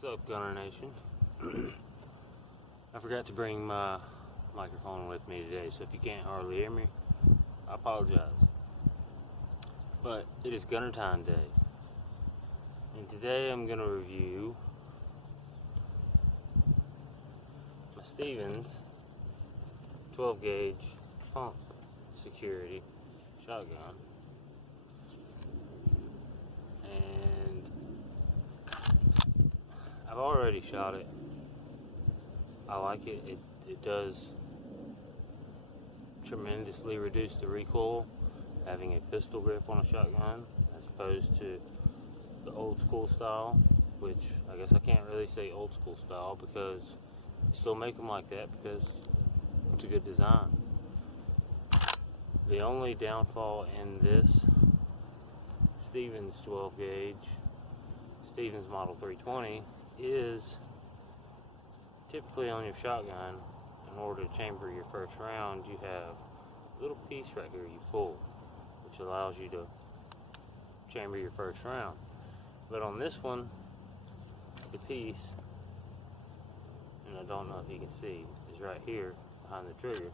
What's up, Gunner Nation? I forgot to bring my microphone with me today, so if you can't hardly hear me, I apologize. But it is Gunnertine Day, and today I'm going to review my Stevens 12 gauge pump security shotgun. And I've already shot it. I like it. It does tremendously reduce the recoil having a pistol grip on a shotgun as opposed to the old school style, which I guess I can't really say old school style because you still make them like that because it's a good design. The only downfall in this Stevens 12 gauge Stevens Model 320 is typically on your shotgun, in order to chamber your first round, you have a little piece right here you pull, which allows you to chamber your first round. But on this one, the piece, and I don't know if you can see, is right here behind the trigger.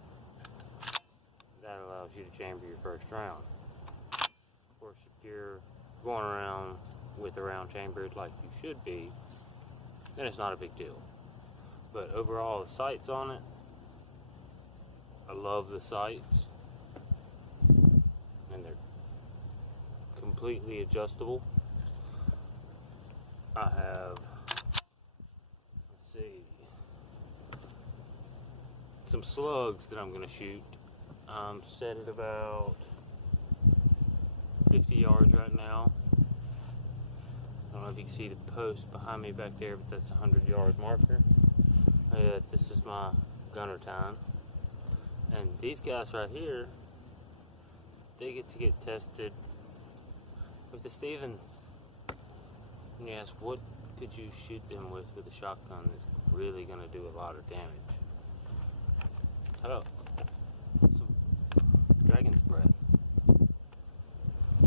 That allows you to chamber your first round. Of course, if you're going around with the round chambered like you should be, then it's not a big deal. But overall, the sights on it, I love the sights, and they're completely adjustable. I have, let's see, some slugs that I'm going to shoot. I'm set at about 50 yards right now. I don't know if you can see the post behind me back there, but that's a 100-yard marker. This is my Gunnertine. And these guys right here, they get to get tested with the Stevens. And you ask, what could you shoot them with a shotgun that's really going to do a lot of damage? Hello. Some Dragon's Breath.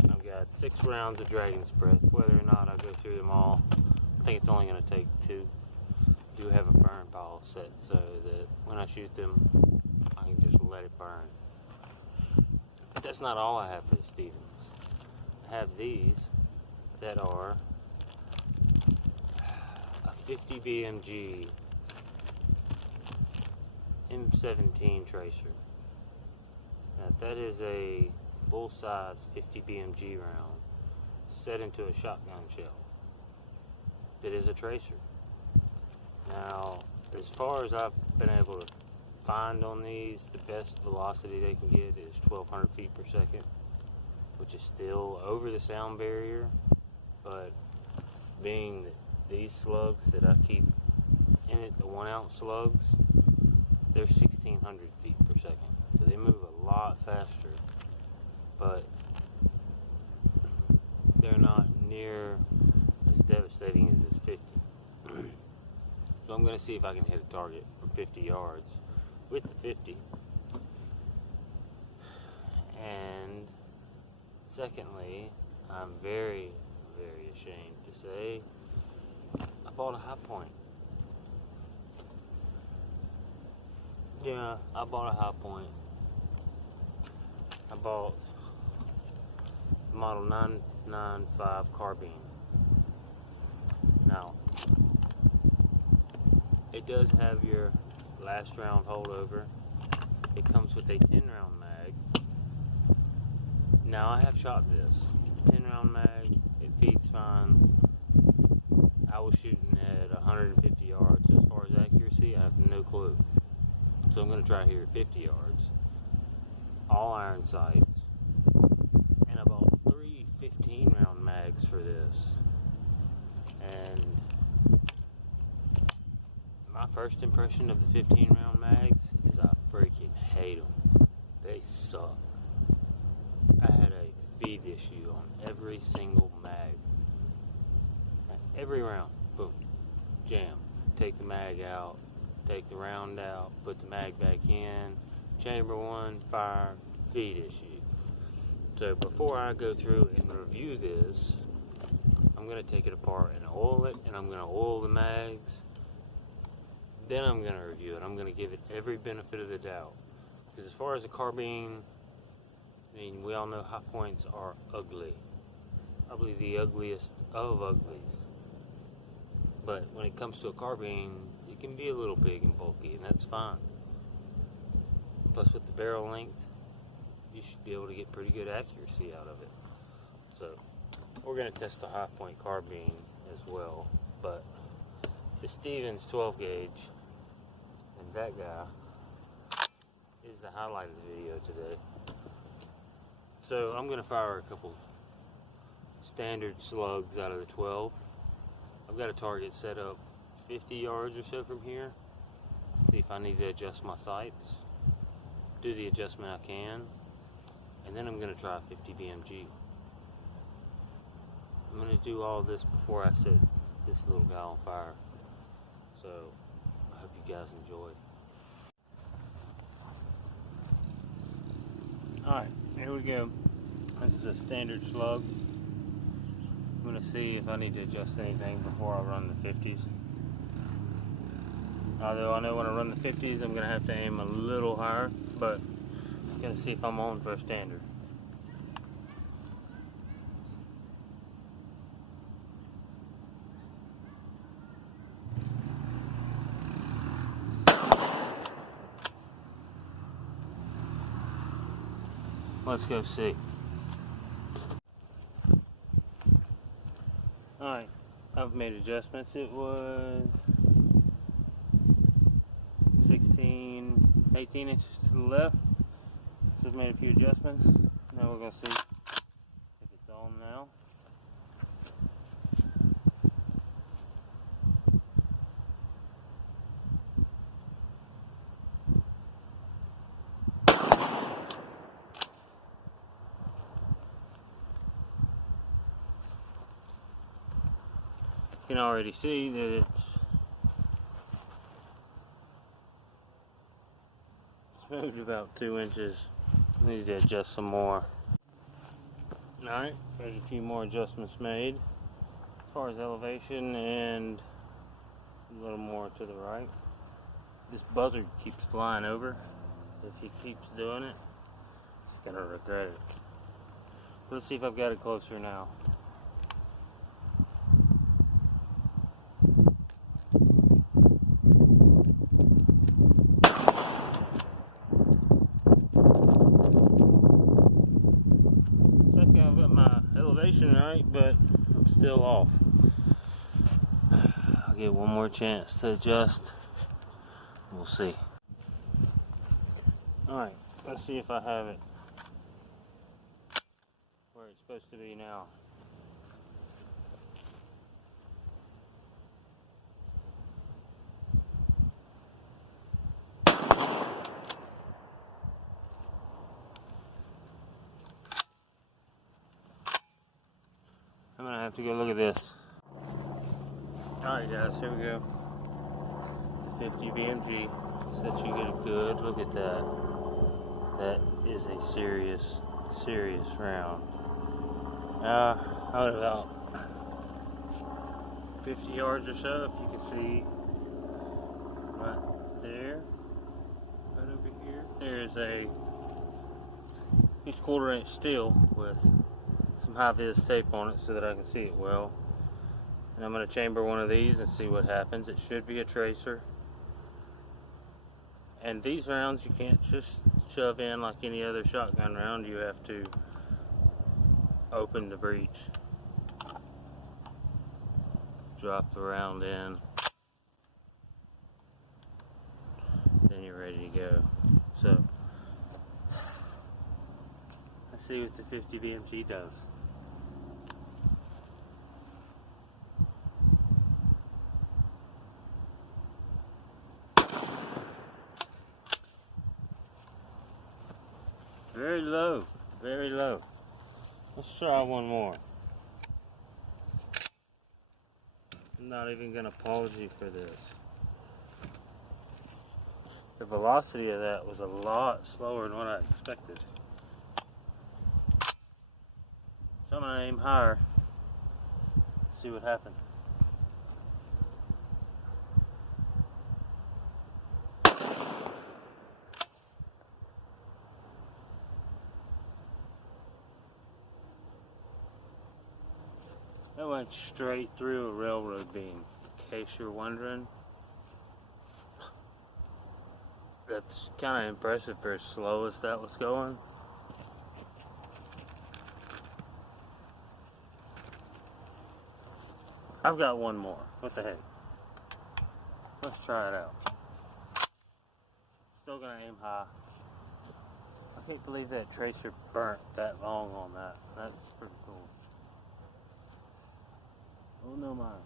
I've got 6 rounds of Dragon's Breath. Whether or not I go through them all, I think it's only going to take 2. I do have a burn pile set so that when I shoot them, I can just let it burn. But that's not all I have for the Stevens. I have these that are a 50 BMG M17 tracer. Now that is a full-size 50 BMG round set into a shotgun shell. It is a tracer. Now, as far as I've been able to find on these, the best velocity they can get is 1,200 feet per second, which is still over the sound barrier, but being that these slugs that I keep in it, the 1-ounce slugs, they're 1,600 feet per second, so they move a lot faster, but they're not near as devastating as this 50. So I'm going to see if I can hit a target from 50 yards with the 50. And secondly, I'm very, very ashamed to say I bought a high point. Yeah, I bought a high point. I bought the Model 995 carbine. Now, it does have your last round holdover. It comes with a 10-round mag. Now, I have shot this 10-round mag. It feeds fine. I was shooting at 150 yards. As far as accuracy, I have no clue. So I'm going to try here at 50 yards. All iron sights. And I bought 3 15-round mags for this. And my first impression of the 15-round mags is I freaking hate them. They suck. I had a feed issue on every single mag. Every round, boom, jam. Take the mag out, take the round out, put the mag back in, chamber one, fire, feed issue. So before I go through and review this, I'm going to take it apart and oil it, and I'm going to oil the mags. Then I'm going to review it. I'm going to give it every benefit of the doubt. Because as far as a carbine, I mean, we all know high points are ugly. Probably the ugliest of uglies. But when it comes to a carbine, it can be a little big and bulky, and that's fine. Plus with the barrel length, you should be able to get pretty good accuracy out of it. So we're going to test the high point carbine as well. But the Stevens 12 gauge and that guy is the highlight of the video today. So I'm going to fire a couple standard slugs out of the 12. I've got a target set up 50 yards or so from here. See if I need to adjust my sights. Do the adjustment I can. And then I'm going to try a 50 BMG. I'm going to do all this before I set this little guy on fire. So I hope you guys enjoy. Alright, here we go. This is a standard slug. I'm going to see if I need to adjust anything before I run the 50s. Although I know when I run the 50s I'm going to have to aim a little higher, but I'm going to see if I'm on for a standard. Let's go see. Alright, I've made adjustments. It was 18 inches to the left. So I've made a few adjustments. Now we're going to see if it's on now. You can already see that it's moved about 2 inches. I need to adjust some more. Alright, there's a few more adjustments made as far as elevation and a little more to the right. This buzzard keeps flying over. If he keeps doing it, he's gonna regret it. Let's see if I've got it closer now. Right, but I'm still off. I'll get one more chance to adjust. We'll see. Alright, let's see if I have it where it's supposed to be now. I'm gonna have to go look at this. Alright guys, here we go. The 50 BMG. So that you get a good look at that. That is a serious round. Out about 50 yards or so, if you can see right there, right over here. There's a piece of 1/4 inch steel with some high-vis tape on it so that I can see it well. And I'm going to chamber one of these and see what happens. It should be a tracer. And these rounds you can't just shove in like any other shotgun round. You have to open the breech, drop the round in, then you're ready to go. So let's see what the 50 BMG does. Very low, very low. Let's try one more. I'm not even going to pause you for this. The velocity of that was a lot slower than what I expected. So I'm going to aim higher. Let's see what happened. That went straight through a railroad beam, in case you're wondering. That's kind of impressive for as slow as that was going. I've got one more. What the heck? Let's try it out. Still gonna aim high. I can't believe that tracer burnt that long on that. That's pretty cool. Oh no, mine.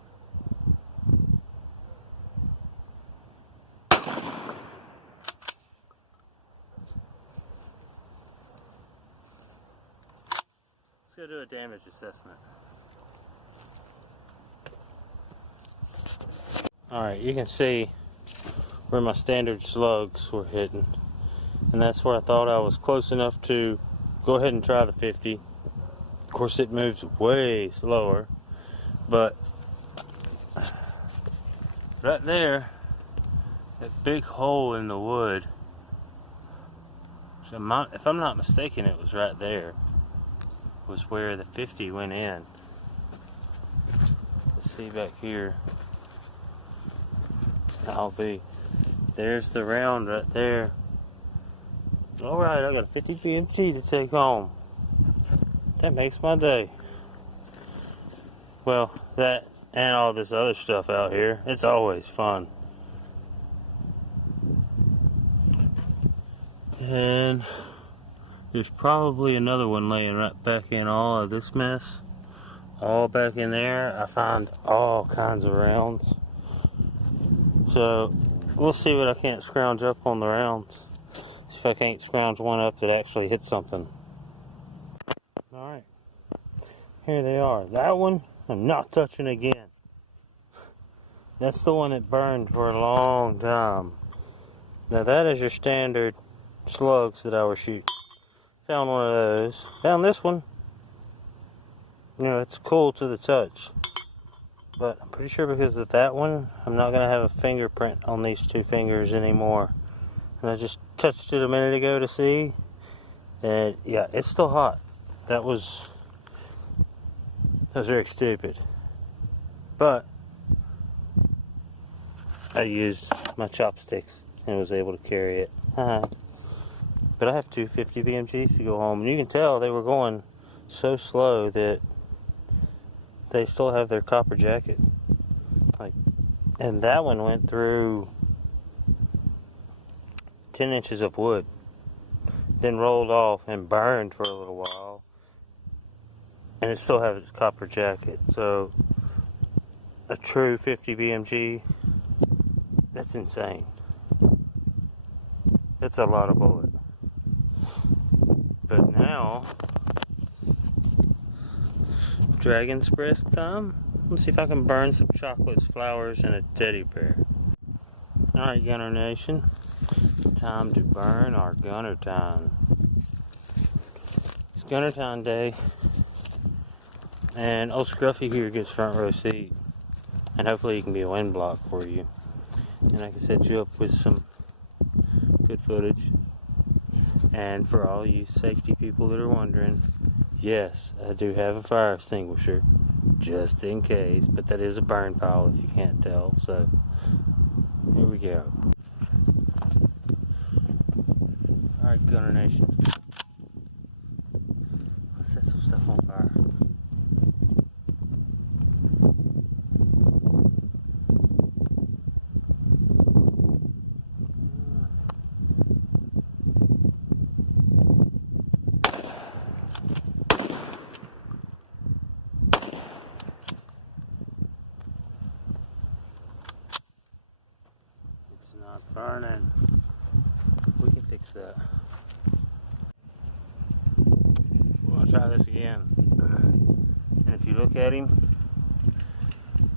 Let's go do a damage assessment. Alright, you can see where my standard slugs were hitting. And that's where I thought I was close enough to go ahead and try the 50. Of course, it moves way slower. But right there, that big hole in the wood, so if I'm not mistaken, it was right there, was where the 50 went in. Let's see back here. There's the round right there. Alright, I got a 50 BMG to take home. That makes my day. Well, that and all this other stuff out here, it's always fun. And there's probably another one laying right back in all of this mess. All back in there, I find all kinds of rounds. So, we'll see what I can't scrounge up on the rounds. See if I can't scrounge one up that actually hits something. Alright. Here they are. That one, I'm not touching again. That's the one that burned for a long time. Now that is your standard slugs that I was shooting. Found one of those. Found this one. You know, it's cool to the touch. But I'm pretty sure because of that one, I'm not going to have a fingerprint on these two fingers anymore. And I just touched it a minute ago to see. And yeah, it's still hot. That was very stupid. But I used my chopsticks and was able to carry it. But I have 250 BMGs to go home. And you can tell they were going so slow that they still have their copper jacket. And that one went through 10 inches of wood. Then rolled off and burned for a little while. And it still has its copper jacket. So a true 50 BMG, that's insane. That's a lot of bullet. But now, dragon's breath time. Let's see if I can burn some chocolates, flowers, and a teddy bear. Alright, Gunner Nation. It's time to burn our Gunnertine. It's Gunnertine Day. And old Scruffy here gets front row seat. And hopefully he can be a wind block for you. And I can set you up with some good footage. And for all you safety people that are wondering, yes, I do have a fire extinguisher. Just in case. But that is a burn pile if you can't tell. So, here we go. Alright, Gunner Nation. Let's set some stuff on fire. It's not burning. We can fix that. We're gonna try this again. And if you look at him,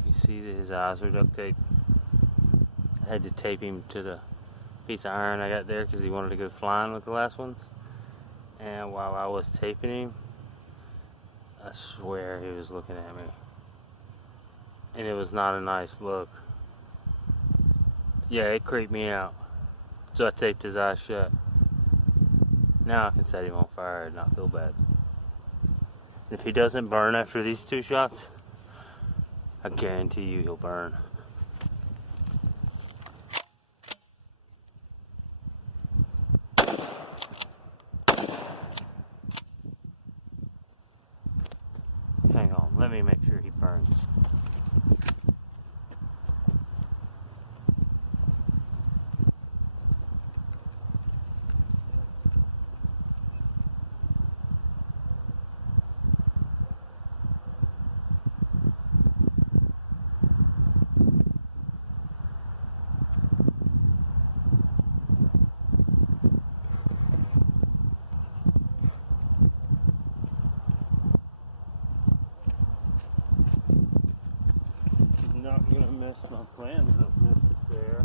you see that his eyes are duct taped. I had to tape him to the piece of iron I got there because he wanted to go flying with the last ones. And while I was taping him, I swear he was looking at me. and it was not a nice look. Yeah, it creeped me out. So I taped his eyes shut. Now I can set him on fire and not feel bad. If he doesn't burn after these 2 shots, I guarantee you he'll burn. Hang on, let me make sure he burns. Not gonna mess my plans up with it there.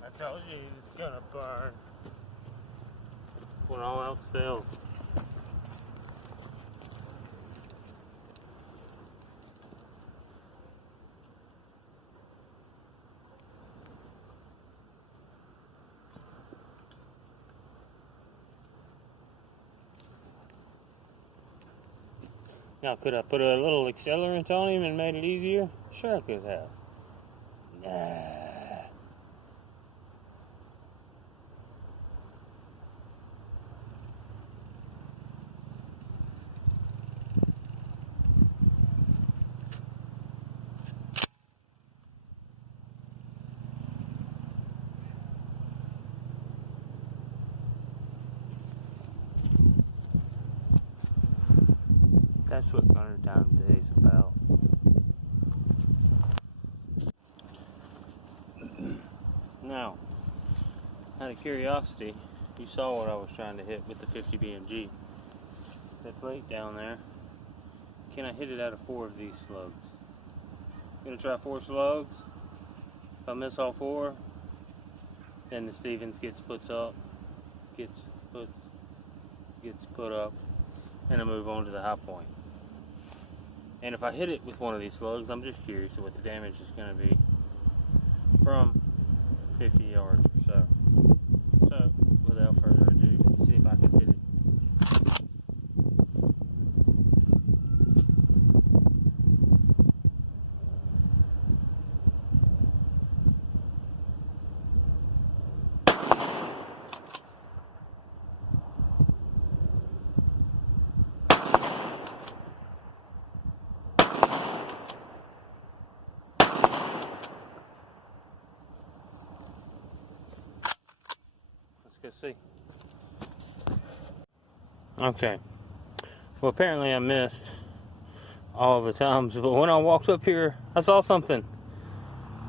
I told you it's gonna burn when all else fails. Now, could I put a little accelerant on him and made it easier? Sure I could have. Nah. That's what Gunnertine Day is about. Now, out of curiosity, you saw what I was trying to hit with the 50 BMG. That plate down there, can I hit it out of 4 of these slugs? I'm gonna try 4 slugs. If I miss all 4, then the Stevens gets put up, and I move on to the high point. And if I hit it with one of these slugs, I'm just curious what the damage is going to be from 50 yards or so. So, without further ado, let's see if I can hit it. Let's go see. Okay. Well, apparently I missed all the times, but when I walked up here, I saw something.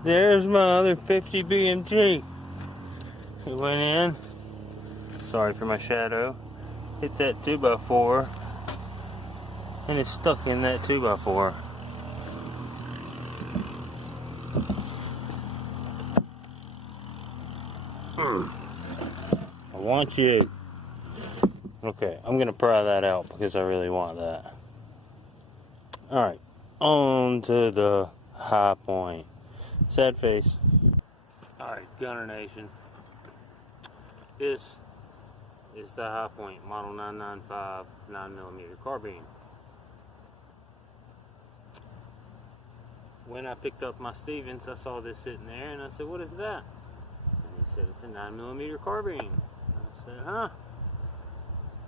There's my other 50 BMG. It went in. Sorry for my shadow. Hit that 2x4, and it's stuck in that 2x4. I want you. Okay, I'm gonna pry that out because I really want that. Alright, on to the high point. Sad face. Alright, Gunner Nation. This is the High Point Model 995 9mm carbine. When I picked up my Stevens, I saw this sitting there and I said, "What is that?" And he said, "It's a 9mm carbine." I said, "Huh?"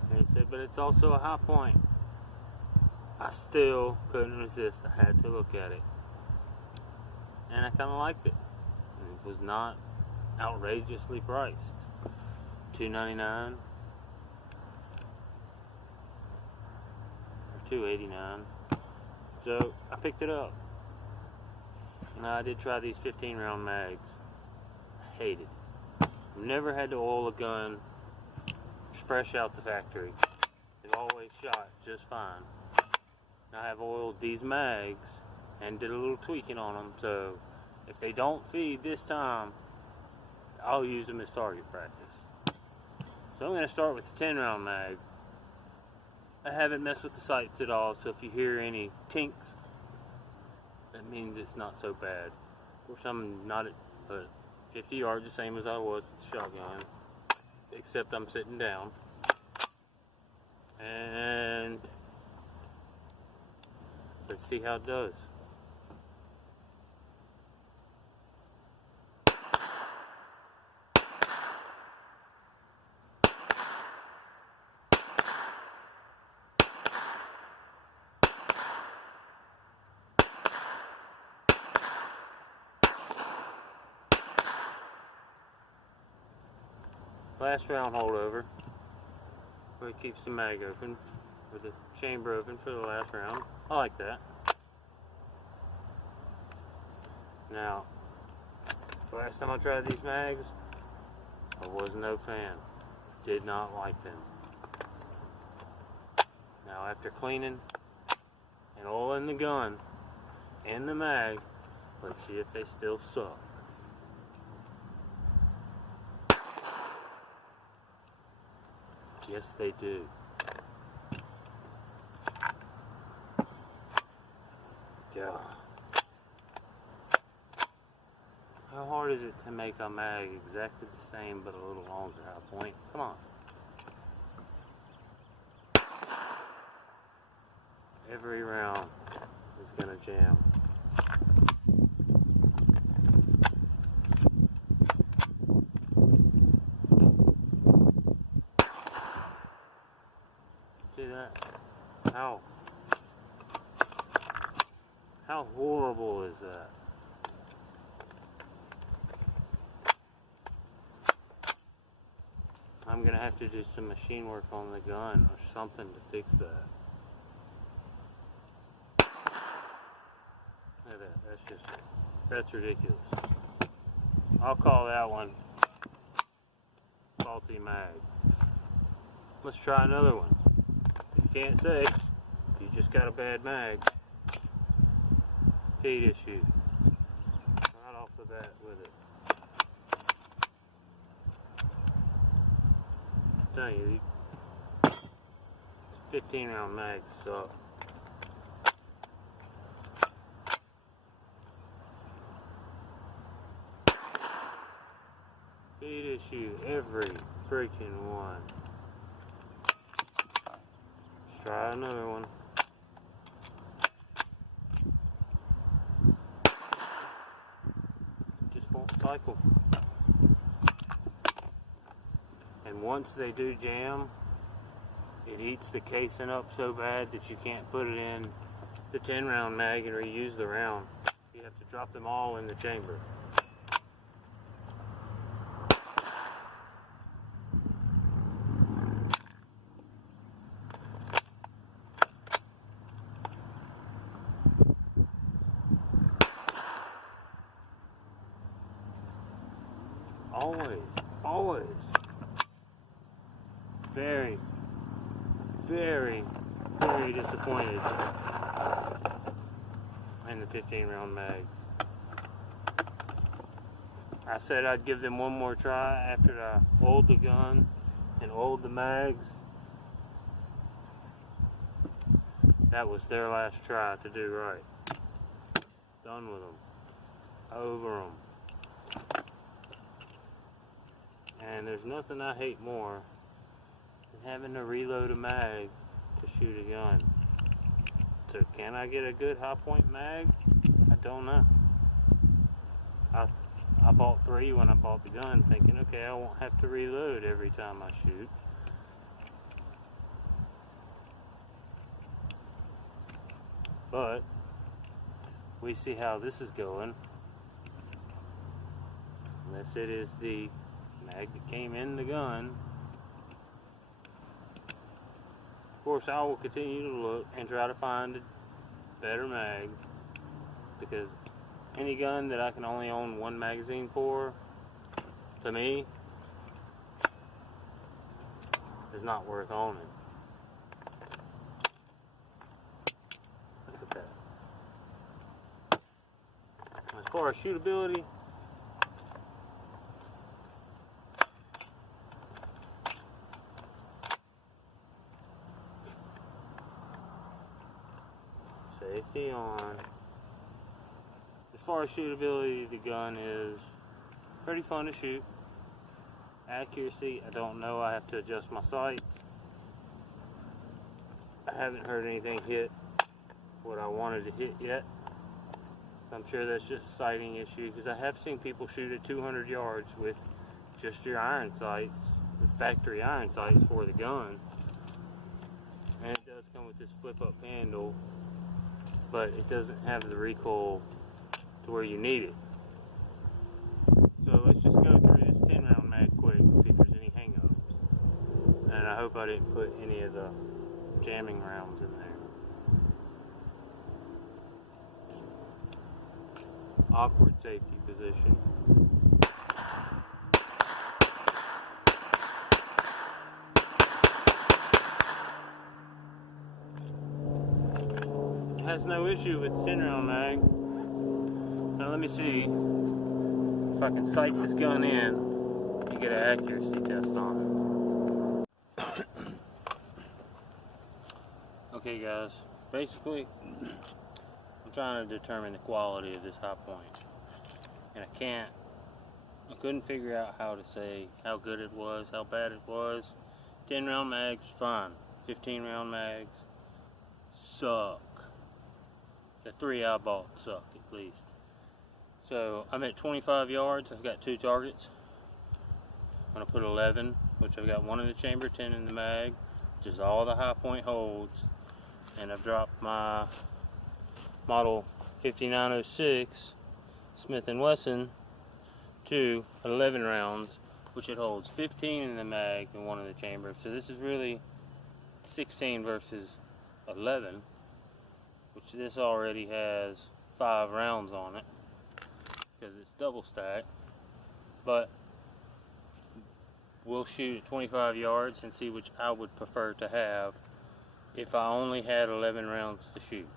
And he said, "But it's also a High Point." I still couldn't resist. I had to look at it. And I kind of liked it. And it was not outrageously priced. $299 or $289. So I picked it up. Now I did try these 15-round mags. I hate it. I've never had to oil a gun fresh out the factory. They've always shot just fine. I have oiled these mags and did a little tweaking on them, so if they don't feed this time, I'll use them as target practice. So I'm going to start with the 10-round mag. I haven't messed with the sights at all, so if you hear any tinks, that means it's not so bad. Of course, I'm not at 50 yards, the same as I was with the shotgun, except I'm sitting down. And let's see how it does. Last round holdover, where it keeps the mag open, or the chamber open for the last round. I like that. Now, the last time I tried these mags, I was no fan. Did not like them. Now, after cleaning and oiling the gun and the mag, let's see if they still suck. Yes, they do. Yeah. How hard is it to make a mag exactly the same but a little longer? High Point? Come on. Every round is gonna jam. See that? How horrible is that? I'm gonna have to do some machine work on the gun or something to fix that. Look at that. That's ridiculous. I'll call that one faulty mag. Let's try another one. You can't say you just got a bad mag. Feed issue. Right off the bat with it. I'm telling you, these 15-round mags suck. Feed issue every freaking one. Let's try another one. Just won't cycle. And once they do jam, it eats the casing up so bad that you can't put it in the 10-round mag and reuse the round. You have to drop them all in the chamber. Always very, very, very disappointed in the 15-round mags. I said I'd give them one more try after I oiled the gun and oiled the mags. That was their last try to do right. Done with them. Over them. And there's nothing I hate more having to reload a mag to shoot a gun. So can I get a good high point mag? I don't know. I bought 3 when I bought the gun, thinking, okay, I won't have to reload every time I shoot. But we see how this is going. Unless it is the mag that came in the gun. Of course, I will continue to look and try to find a better mag, because any gun that I can only own 1 magazine for, to me, is not worth owning. Look at that. As far as shootability, safety on. As far as shootability, the gun is pretty fun to shoot. Accuracy, I don't know. I have to adjust my sights. I haven't heard anything hit what I wanted to hit yet. I'm sure that's just a sighting issue, because I have seen people shoot at 200 yards with just your iron sights, the factory iron sights for the gun. And it does come with this flip-up handle, but it doesn't have the recoil to where you need it. So let's just go through this 10-round mag quick and see if there's any hang-ups. And I hope I didn't put any of the jamming rounds in there. Awkward safety position. It has no issue with 10-round mag. Now let me see if I can sight this gun in and get an accuracy test on it. Okay guys, basically I'm trying to determine the quality of this high point, and I couldn't figure out how to say how good it was, how bad it was. 10-round mags, fine. 15-round mags suck. The 3 I bought suck, at least. So I'm at 25 yards. I've got 2 targets. I'm going to put 11, which I've got 1 in the chamber, 10 in the mag, which is all the high point holds. And I've dropped my model 5906 Smith & Wesson to 11 rounds, which it holds 15 in the mag and 1 in the chamber. So this is really 16 versus 11, which this already has 5 rounds on it because it's double stacked. But we'll shoot at 25 yards and see which I would prefer to have if I only had 11 rounds to shoot.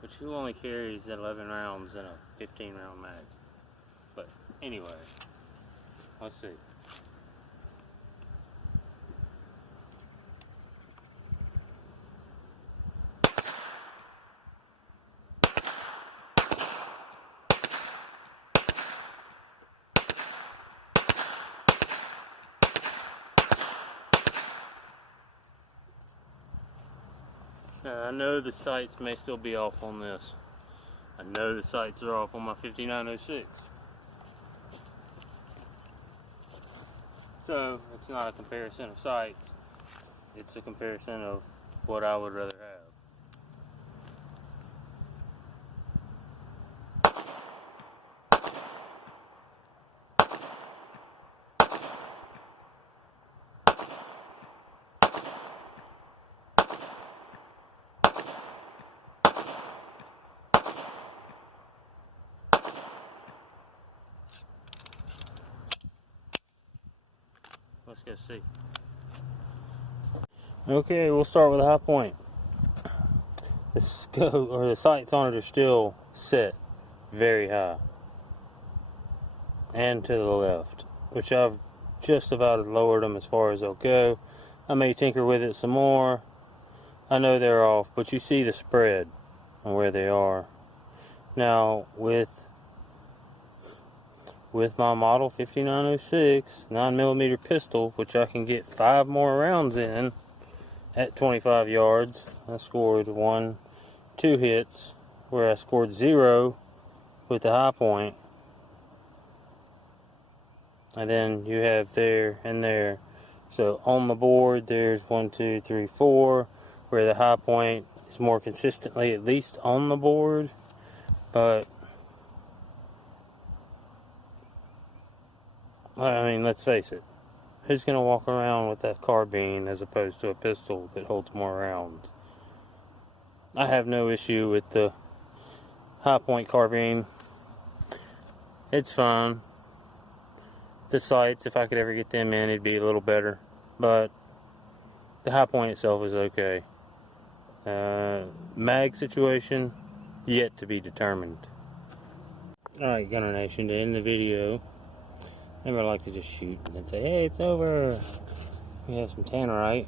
Which, who only carries 11 rounds in a 15-round mag? But anyway, let's see. Now, I know the sights may still be off on this. I know the sights are off on my 5906. So, it's not a comparison of sights. It's a comparison of what I would rather have. Let's go see. Okay, we'll start with a high point. The scope or the sights on it are still set very high and to the left, which I've just about lowered them as far as they'll go. I may tinker with it some more. I know they're off, but you see the spread on where they are. Now with with my model 5906 9mm pistol, which I can get 5 more rounds in at 25 yards. I scored 2 hits, where I scored 0 with the high point. And then you have there and there. So on the board, there's 1, 2, 3, 4, where the high point is more consistently at least on the board. But I mean, let's face it. Who's going to walk around with that carbine as opposed to a pistol that holds more rounds? I have no issue with the high point carbine. It's fine. The sights, if I could ever get them in, it'd be a little better. But the high point itself is okay. Mag situation, yet to be determined. Alright, Gunner Nation, to end the video, I never like to just shoot and then say, hey, it's over. We have some Tannerite.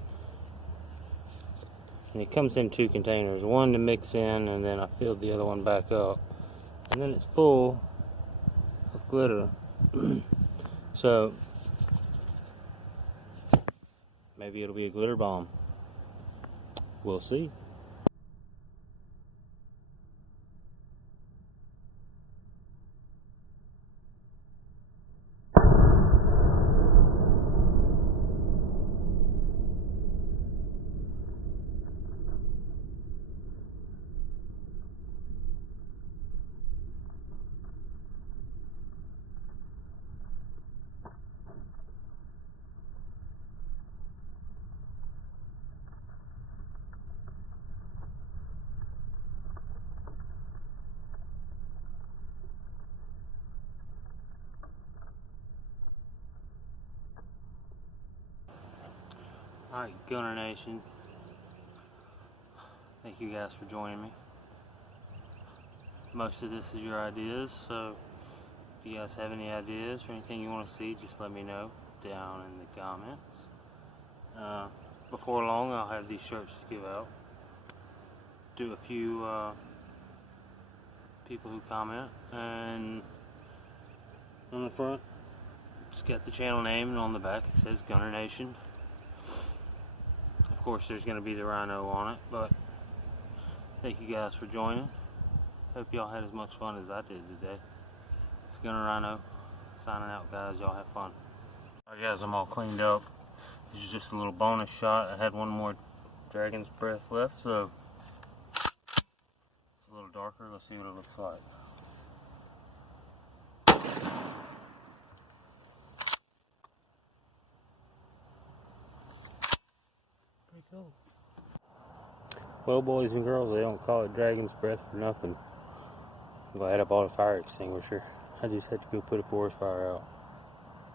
And it comes in 2 containers. One to mix in, and then I filled the other one back up. And then it's full of glitter. So, maybe it'll be a glitter bomb. We'll see. Alright, Gunner Nation. Thank you guys for joining me. Most of this is your ideas, so if you guys have any ideas or anything you want to see, just let me know down in the comments. Before long, I'll have these shirts to give out. Do a few people who comment, and on the front, it's got the channel name, and on the back it says Gunner Nation. Of course, there's going to be the rhino on it, but thank you guys for joining. Hope y'all had as much fun as I did today. It's Gunner Rhino signing out, guys. Y'all have fun. Alright, guys, I'm all cleaned up. This is just a little bonus shot. I had one more Dragon's Breath left, so it's a little darker. Let's see what it looks like. Pretty cool. Well, boys and girls, they don't call it Dragon's Breath for nothing. I'm glad I bought a fire extinguisher. I just had to go put a forest fire out.